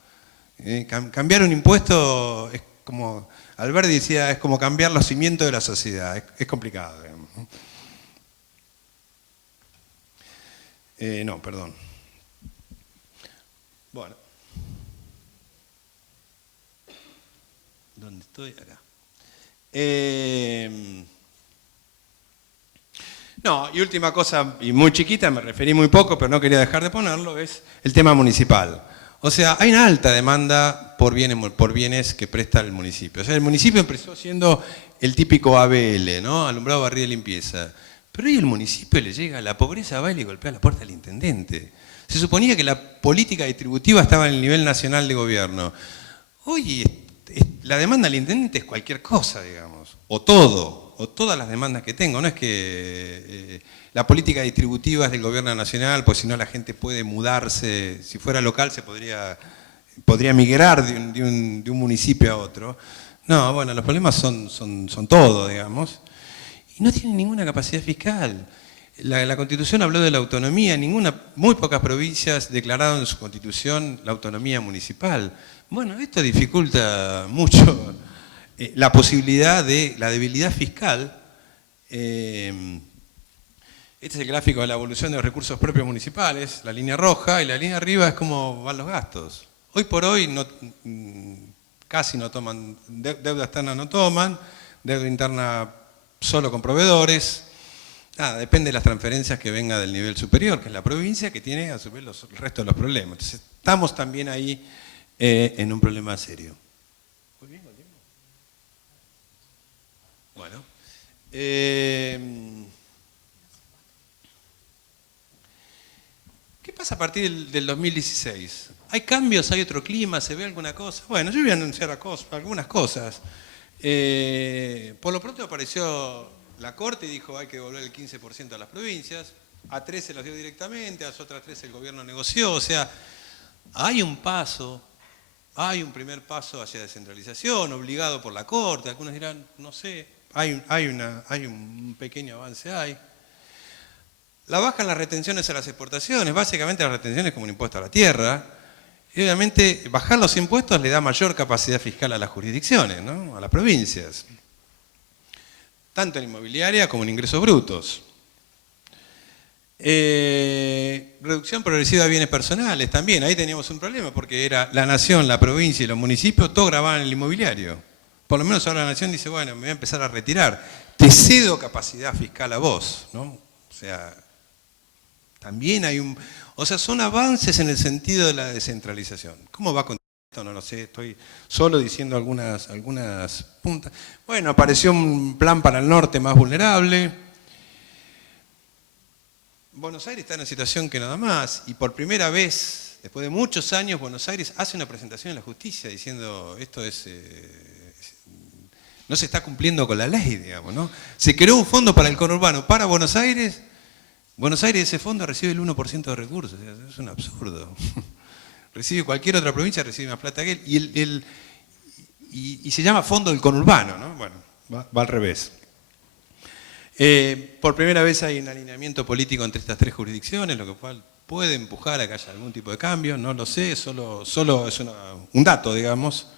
Cambiar un impuesto es como, Alberti decía, es como cambiar los cimientos de la sociedad, es complicado. No, perdón. Bueno. ¿Dónde estoy? Acá. No, y última cosa, y muy chiquita, me referí muy poco, pero no quería dejar de ponerlo, es el tema municipal. O sea, hay una alta demanda por bienes que presta el municipio. O sea, el municipio empezó siendo el típico ABL, ¿no? Alumbrado, barrida y limpieza. Pero hoy el municipio le llega, la pobreza va y le golpea la puerta al intendente. Se suponía que la política distributiva estaba en el nivel nacional de gobierno. Hoy la demanda del intendente es cualquier cosa, digamos, o todo, o todas las demandas que tengo. No es que la política distributiva es del gobierno nacional, pues si no la gente puede mudarse, si fuera local se podría migrar de un municipio a otro. No, bueno, los problemas son todo, digamos, y no tienen ninguna capacidad fiscal. La Constitución habló de la autonomía, muy pocas provincias declararon en su Constitución la autonomía municipal. Bueno, esto dificulta mucho la posibilidad de la debilidad fiscal. Este es el gráfico de la evolución de los recursos propios municipales, la línea roja, y la línea arriba es cómo van los gastos. Hoy por hoy casi no toman, deuda externa no toman, deuda interna solo con proveedores. Nada, depende de las transferencias que venga del nivel superior, que es la provincia, que tiene a su vez el resto de los problemas. Entonces, estamos también ahí en un problema serio. Muy bien, ¿con tiempo? Bueno. ¿Qué pasa a partir del 2016? ¿Hay cambios? ¿Hay otro clima? ¿Se ve alguna cosa? Bueno, yo voy a anunciar algunas cosas. Por lo pronto apareció la Corte y dijo hay que devolver el 15% a las provincias. A 3 se los dio directamente, a las otras 3 el gobierno negoció. O sea, hay un primer paso hacia descentralización, obligado por la Corte. Algunos dirán, no sé, hay un pequeño avance. La bajan las retenciones a las exportaciones, básicamente las retenciones como un impuesto a la tierra. Y obviamente bajar los impuestos le da mayor capacidad fiscal a las jurisdicciones, ¿no? A las provincias. Tanto en inmobiliaria como en ingresos brutos. Reducción progresiva de bienes personales también, ahí teníamos un problema porque era la nación, la provincia y los municipios, todo grababan en el inmobiliario. Por lo menos ahora la nación dice, bueno, me voy a empezar a retirar. Te cedo capacidad fiscal a vos, ¿no? O sea, también hay son avances en el sentido de la descentralización. ¿Cómo va con esto? No lo sé, estoy solo diciendo algunas puntas. Bueno, apareció un plan para el norte más vulnerable. Buenos Aires está en una situación que no da más, y por primera vez, después de muchos años, Buenos Aires hace una presentación en la justicia diciendo esto no se está cumpliendo con la ley, digamos, ¿no? Se creó un fondo para el conurbano para Buenos Aires. Buenos Aires, ese fondo recibe el 1% de recursos, es un absurdo. Recibe cualquier otra provincia, recibe más plata que él, y se llama Fondo del Conurbano, ¿no? Bueno, va al revés. Por primera vez hay un alineamiento político entre estas 3 jurisdicciones, lo cual puede empujar a que haya algún tipo de cambio, no lo sé, solo es un dato, digamos.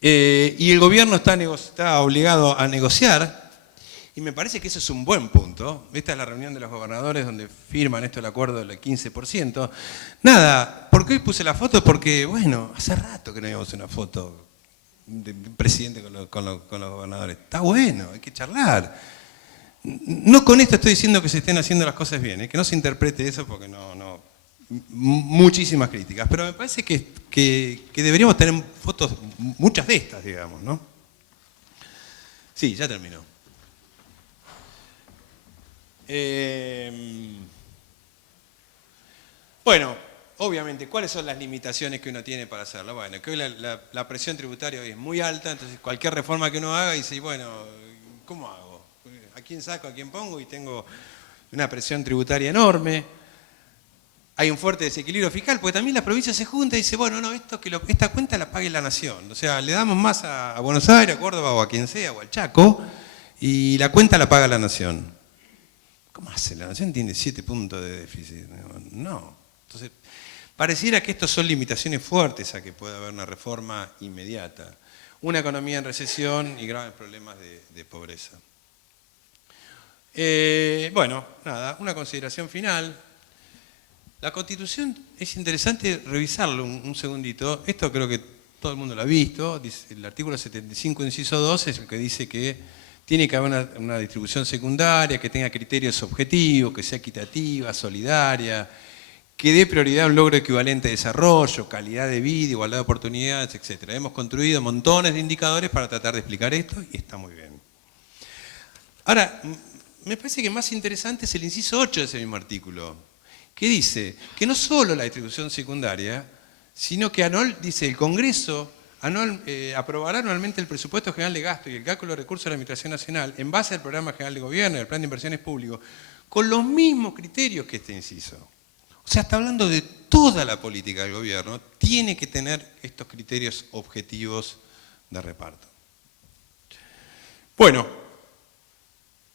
Y el gobierno está obligado a negociar. Y me parece que eso es un buen punto. Esta es la reunión de los gobernadores donde firman el acuerdo del 15%. Nada, ¿por qué hoy puse la foto? Porque, bueno, hace rato que no íbamos una foto de un presidente con los gobernadores. Está bueno, hay que charlar. No con esto estoy diciendo que se estén haciendo las cosas bien, que no se interprete eso porque muchísimas críticas. Pero me parece que deberíamos tener fotos, muchas de estas, digamos, ¿no? Sí, ya terminó. Bueno, obviamente, ¿cuáles son las limitaciones que uno tiene para hacerlo? Bueno, que hoy la presión tributaria hoy es muy alta, entonces cualquier reforma que uno haga dice, bueno, ¿cómo hago? ¿A quién saco, a quién pongo? Y tengo una presión tributaria enorme. Hay un fuerte desequilibrio fiscal, porque también la provincia se junta y dice, bueno, no, esta cuenta la pague la nación. O sea, le damos más a Buenos Aires, a Córdoba o a quien sea, o al Chaco, y la cuenta la paga la nación. ¿Cómo hace? La nación tiene 7 puntos de déficit. No. Entonces, pareciera que estos son limitaciones fuertes a que pueda haber una reforma inmediata. Una economía en recesión y graves problemas de pobreza. Bueno, nada, una consideración final. La Constitución, es interesante revisarlo un segundito. Esto creo que todo el mundo lo ha visto. El artículo 75, inciso 2, es el que dice que tiene que haber una distribución secundaria, que tenga criterios objetivos, que sea equitativa, solidaria, que dé prioridad a un logro equivalente de desarrollo, calidad de vida, igualdad de oportunidades, etc. Hemos construido montones de indicadores para tratar de explicar esto y está muy bien. Ahora, me parece que más interesante es el inciso 8 de ese mismo artículo, que dice que no solo la distribución secundaria, sino que dice el Congreso aprobará anualmente el presupuesto general de gasto y el cálculo de recursos de la Administración Nacional en base al Programa General de Gobierno y al Plan de Inversiones Públicos, con los mismos criterios que este inciso. O sea, está hablando de toda la política del gobierno, tiene que tener estos criterios objetivos de reparto. Bueno,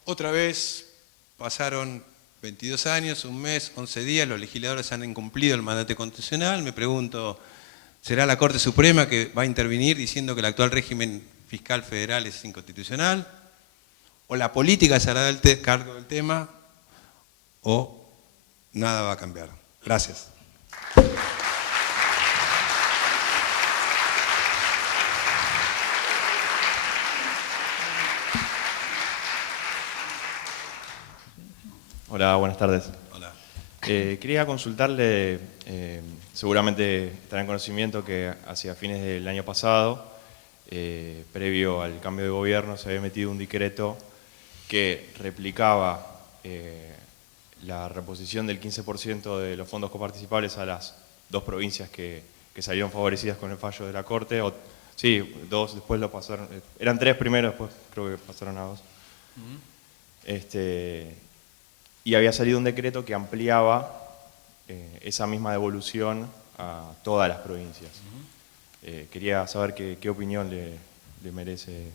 otra vez pasaron 22 años, un mes, 11 días, los legisladores han incumplido el mandato constitucional. Me pregunto, ¿será la Corte Suprema que va a intervenir diciendo que el actual régimen fiscal federal es inconstitucional? ¿O la política se hará cargo del tema? ¿O nada va a cambiar? Gracias. Hola, buenas tardes. Hola. Quería consultarle, seguramente estará en conocimiento que hacia fines del año pasado, previo al cambio de gobierno, se había metido un decreto que replicaba la reposición del 15% de los fondos coparticipables a las 2 provincias que salieron favorecidas con el fallo de la Corte. Sí, 2, después lo pasaron, eran 3 primero, después creo que pasaron a 2. Y había salido un decreto que ampliaba esa misma devolución a todas las provincias. Quería saber qué opinión le merece.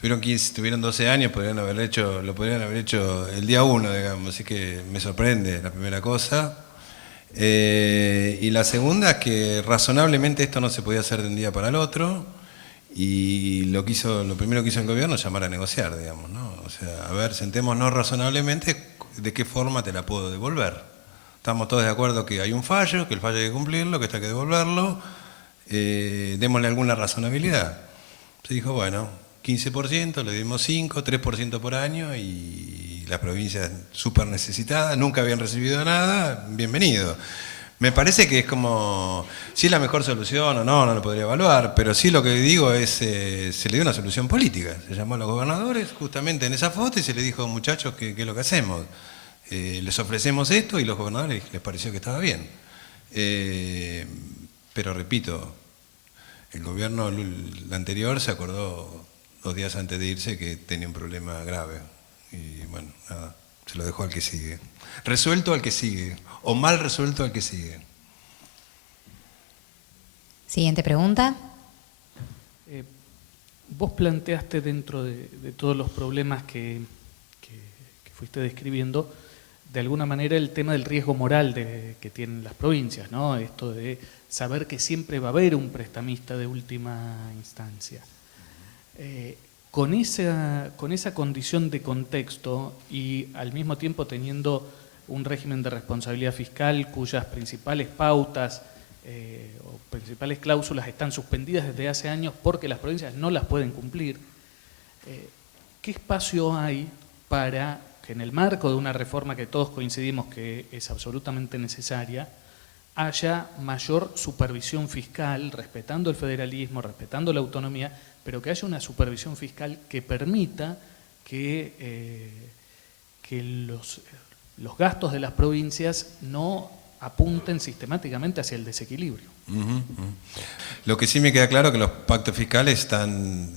Tuvieron 12 años, lo podrían haber hecho el día 1, digamos, así que me sorprende la primera cosa. Y la segunda es que razonablemente esto no se podía hacer de un día para el otro. Y lo primero que hizo el gobierno es llamar a negociar, digamos, ¿no? O sea, a ver, sentémonos razonablemente, ¿de qué forma te la puedo devolver? Estamos todos de acuerdo que hay un fallo, que el fallo hay que cumplirlo, que esto hay que devolverlo, démosle alguna razonabilidad. Se dijo, bueno, 15%, le dimos 5, 3% por año y las provincias súper necesitadas, nunca habían recibido nada, bienvenido. Me parece que es como, si es la mejor solución o no lo podría evaluar, pero sí lo que digo es, se le dio una solución política. Se llamó a los gobernadores justamente en esa foto y se les dijo, muchachos, ¿qué es lo que hacemos? Les ofrecemos esto y los gobernadores les pareció que estaba bien. Pero repito, el gobierno anterior se acordó 2 días antes de irse que tenía un problema grave. Y bueno, nada, se lo dejó al que sigue. Resuelto al que sigue. O mal resuelto al que sigue. Siguiente pregunta. Vos planteaste dentro de todos los problemas que fuiste describiendo, de alguna manera el tema del riesgo moral que tienen las provincias, ¿no? Esto de saber que siempre va a haber un prestamista de última instancia. Con esa condición de contexto y al mismo tiempo teniendo un régimen de responsabilidad fiscal cuyas principales pautas o principales cláusulas están suspendidas desde hace años porque las provincias no las pueden cumplir, ¿qué espacio hay para que en el marco de una reforma que todos coincidimos que es absolutamente necesaria, haya mayor supervisión fiscal, respetando el federalismo, respetando la autonomía, pero que haya una supervisión fiscal que permita que los gastos de las provincias no apunten sistemáticamente hacia el desequilibrio? Lo que sí me queda claro es que los pactos fiscales están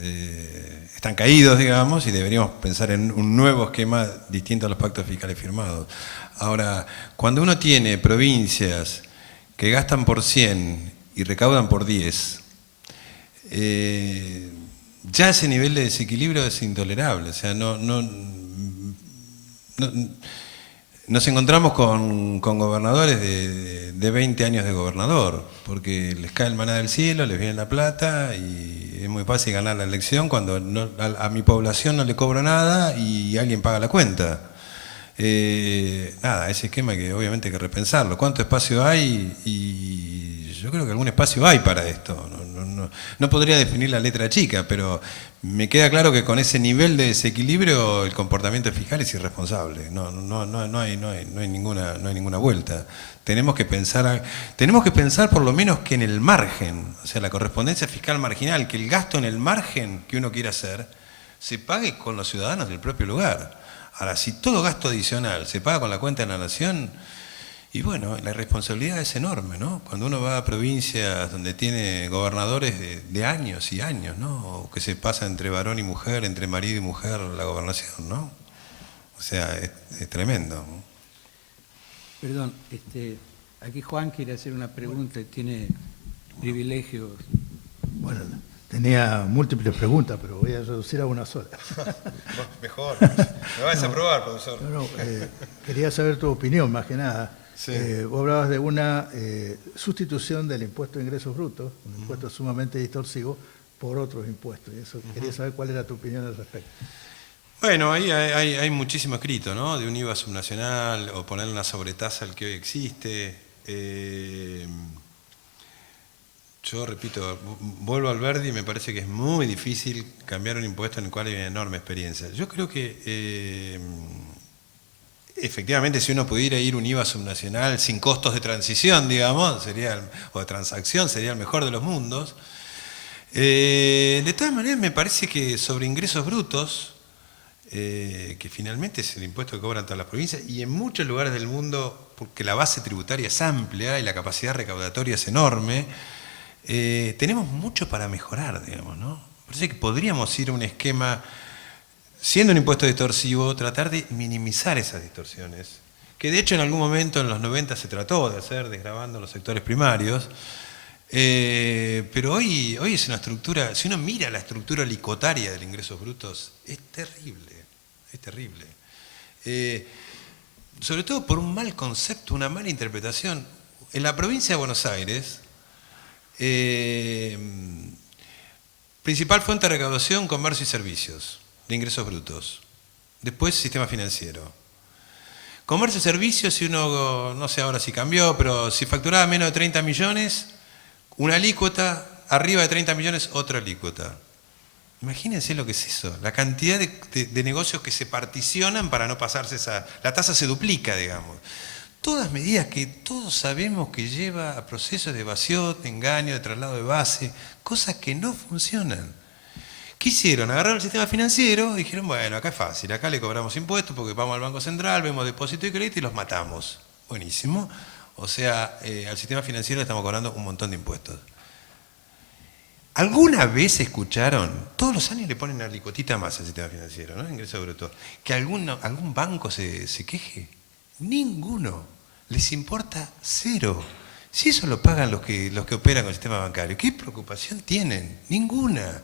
caídos, digamos, y deberíamos pensar en un nuevo esquema distinto a los pactos fiscales firmados. Ahora, cuando uno tiene provincias que gastan por 100 y recaudan por 10, ya ese nivel de desequilibrio es intolerable. O sea, nos encontramos con gobernadores de 20 años de gobernador, porque les cae el maná del cielo, les viene la plata y es muy fácil ganar la elección cuando a mi población no le cobro nada y alguien paga la cuenta. Nada, ese esquema que obviamente hay que repensarlo. ¿Cuánto espacio hay? Y yo creo que algún espacio hay para esto. No podría definir la letra chica, pero me queda claro que con ese nivel de desequilibrio el comportamiento fiscal es irresponsable. No hay ninguna vuelta. Tenemos que pensar por lo menos que en el margen, o sea, la correspondencia fiscal marginal, que el gasto en el margen que uno quiera hacer se pague con los ciudadanos del propio lugar. Ahora, si todo gasto adicional se paga con la cuenta de la nación, Y bueno, la responsabilidad es enorme, ¿no? Cuando uno va a provincias donde tiene gobernadores de años y años, ¿no? O que se pasa entre varón y mujer, entre marido y mujer la gobernación, ¿no? O sea, es tremendo, ¿no? Perdón, aquí Juan quiere hacer una pregunta y tiene privilegios. Bueno, tenía múltiples preguntas, pero voy a reducir a una sola. Mejor, me vas a probar, profesor. Quería saber tu opinión, más que nada. Sí. Vos hablabas de una sustitución del impuesto de ingresos brutos, un impuesto sumamente distorsivo, por otros impuestos. Y eso quería saber cuál era tu opinión al respecto. Bueno, ahí hay muchísimo escrito, ¿no? De un IVA subnacional o ponerle una sobretasa al que hoy existe. Yo repito, vuelvo al Verdi y me parece que es muy difícil cambiar un impuesto en el cual hay una enorme experiencia. Yo creo que efectivamente si uno pudiera ir un IVA subnacional sin costos de transición, digamos, o de transacción, sería el mejor de los mundos. De todas maneras me parece que sobre ingresos brutos, que finalmente es el impuesto que cobran todas las provincias, y en muchos lugares del mundo, porque la base tributaria es amplia y la capacidad recaudatoria es enorme, tenemos mucho para mejorar, digamos, ¿no? Parece que podríamos ir a un esquema, siendo un impuesto distorsivo, tratar de minimizar esas distorsiones, que de hecho en algún momento en los 90 se trató de hacer, desgravando los sectores primarios, pero hoy es una estructura, si uno mira la estructura licotaria de los ingresos brutos, es terrible, es terrible. Sobre todo por un mal concepto, una mala interpretación. En la provincia de Buenos Aires, principal fuente de recaudación, comercio y servicios, de ingresos brutos. Después, sistema financiero. Comercio y servicios, si uno, no sé ahora si cambió, pero si facturaba menos de 30 millones, una alícuota, arriba de 30 millones, otra alícuota. Imagínense lo que es eso, la cantidad de negocios que se particionan para no pasarse la tasa se duplica, digamos. Todas medidas que todos sabemos que lleva a procesos de evasión, de engaño, de traslado de base, cosas que no funcionan. ¿Qué hicieron? Agarraron el sistema financiero y dijeron, bueno, acá es fácil, acá le cobramos impuestos porque vamos al Banco Central, vemos depósito y crédito y los matamos. Buenísimo. O sea, al sistema financiero le estamos cobrando un montón de impuestos. ¿Alguna vez escucharon? Todos los años le ponen una licotita más al sistema financiero, ¿no? Ingreso bruto. ¿Que algún banco se queje? Ninguno. Les importa cero. Si eso lo pagan los que operan con el sistema bancario, ¿qué preocupación tienen? Ninguna.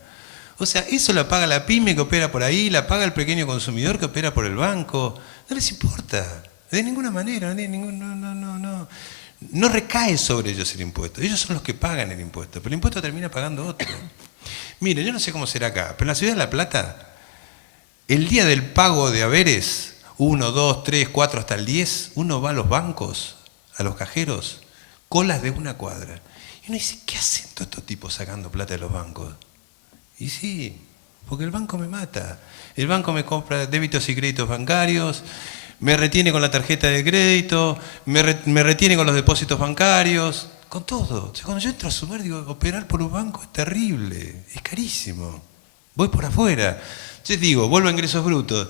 O sea, eso la paga la pyme que opera por ahí, la paga el pequeño consumidor que opera por el banco. No les importa. De ninguna manera. No recae sobre ellos el impuesto. Ellos son los que pagan el impuesto, pero el impuesto termina pagando otro. Mire, yo no sé cómo será acá, pero en la ciudad de La Plata, el día del pago de haberes, 1, 2, 3, 4 hasta el 10, uno va a los bancos, a los cajeros, colas de una cuadra. Y uno dice, ¿qué hacen todos estos tipos sacando plata de los bancos? Y sí, porque el banco me mata. El banco me compra débitos y créditos bancarios, me retiene con la tarjeta de crédito, me retiene con los depósitos bancarios, con todo. O sea, cuando yo entro a sumar, digo, operar por un banco es terrible, es carísimo. Voy por afuera. Yo digo, vuelvo a ingresos brutos.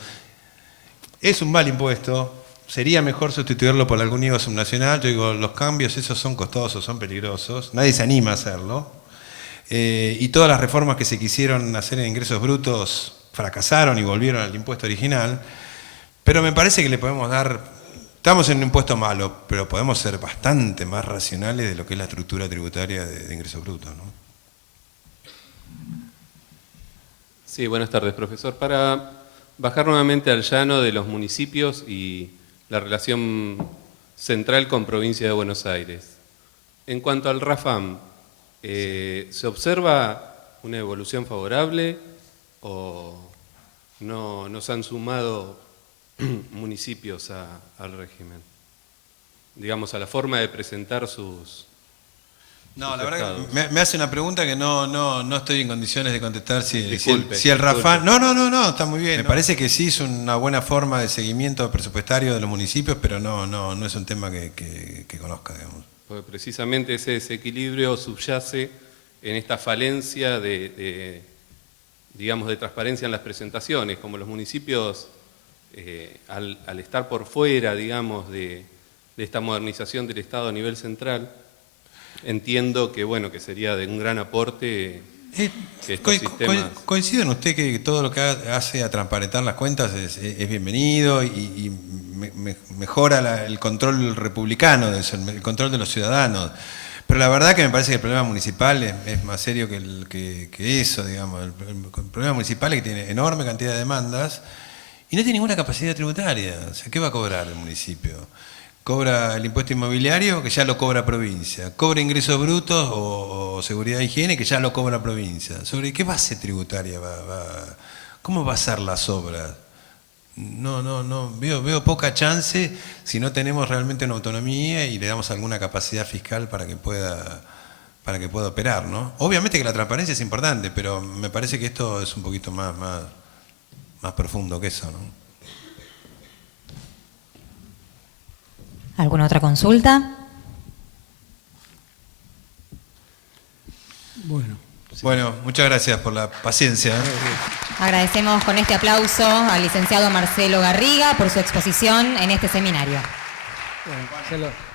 Es un mal impuesto, sería mejor sustituirlo por algún IVA subnacional. Yo digo, los cambios esos son costosos, son peligrosos, nadie se anima a hacerlo. Y todas las reformas que se quisieron hacer en ingresos brutos fracasaron y volvieron al impuesto original. Pero me parece que le podemos dar, estamos en un impuesto malo, pero podemos ser bastante más racionales de lo que es la estructura tributaria de ingresos brutos, ¿no? Sí, buenas tardes, profesor. Para bajar nuevamente al llano de los municipios y la relación central con provincia de Buenos Aires. En cuanto al RAFAM, ¿se observa una evolución favorable o no se han sumado municipios al régimen? Digamos, a la forma de presentar sus... No, la verdad que me hace una pregunta que no estoy en condiciones de contestar si el RAFAM... No, está muy bien. Me parece que sí es una buena forma de seguimiento presupuestario de los municipios, pero no es un tema que conozca, digamos. Porque precisamente ese desequilibrio subyace en esta falencia digamos, de transparencia en las presentaciones, como los municipios... Al estar por fuera, digamos, de de esta modernización del Estado a nivel central, entiendo que, bueno, que sería de un gran aporte que estos sistemas... Coincido en usted que todo lo que hace a transparentar las cuentas es bienvenido y mejora el control republicano, el control de los ciudadanos. Pero la verdad que me parece que el problema municipal es más serio que eso, digamos. El problema municipal es que tiene enorme cantidad de demandas y no tiene ninguna capacidad tributaria. O sea, ¿qué va a cobrar el municipio? Cobra el impuesto inmobiliario, que ya lo cobra provincia. Cobra ingresos brutos o seguridad e higiene, que ya lo cobra provincia. ¿Sobre qué base tributaria cómo va a ser las obras? No, veo poca chance si no tenemos realmente una autonomía y le damos alguna capacidad fiscal para que pueda operar, ¿no? Obviamente que la transparencia es importante, pero me parece que esto es un poquito más profundo que eso, ¿no? ¿Alguna otra consulta? Bueno, muchas gracias por la paciencia. Agradecemos con este aplauso al licenciado Marcelo Garriga por su exposición en este seminario. Bueno, Marcelo.